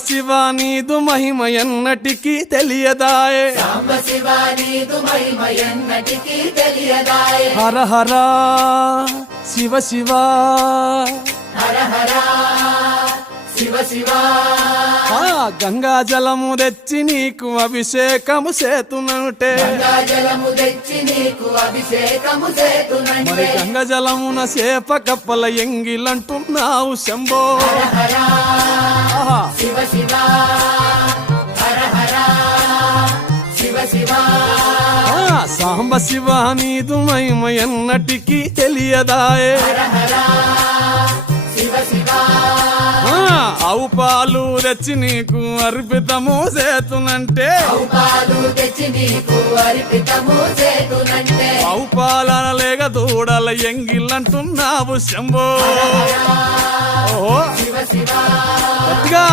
శివ నీదు మహిమ ఎన్నటికీ తెలియదాయే హర హర శివ శివ గంగా జలము తెచ్చి నీకు అభిషేకము చేతునంటే మరి గంగా జలమున చేప కప్పల ఎంగిలంటున్నావు శంభో సాంబ శివ నీదు మహిమ ఎన్నటికీ తెలియదాయే ఆవు పాలు తెచ్చి నీకు అర్పితము చేతునంటే ఆవు పాలన లేక దూడల ఎంగిలంటున్నావు శంభో ఓహో గట్టిగా